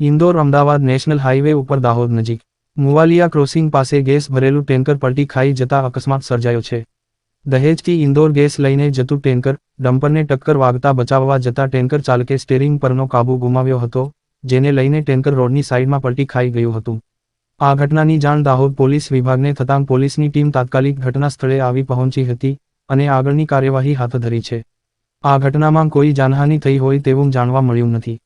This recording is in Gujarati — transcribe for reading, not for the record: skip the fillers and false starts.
ઇન્દોર અમદાવાદ નેશનલ હાઈવે ઉપર દાહોદ નજીક મુવાલિયા ક્રોસિંગ પાસે ગેસ ભરેલું ટેન્કર પલટી ખાઈ જતા અકસ્માત સર્જાયો છે. દહેજથી ઇન્દોર ગેસ લઈને જતું ટેન્કર ડમ્પરને ટક્કર વાગતા બચાવવા જતા ટેન્કર ચાલકે સ્ટેરિંગ પરનો કાબુ ગુમાવ્યો હતો, જેને લઈને ટેન્કર રોડની સાઈડમાં પલટી ખાઈ ગયું હતું. આ ઘટનાની જાણ દાહોદ પોલીસ વિભાગને થતાં પોલીસની ટીમ તાત્કાલિક ઘટના સ્થળે આવી પહોંચી હતી અને આગળની કાર્યવાહી હાથ ધરી છે. આ ઘટનામાં કોઈ જાનહાનિ થઈ હોય તેવું જાણવા મળ્યું નથી.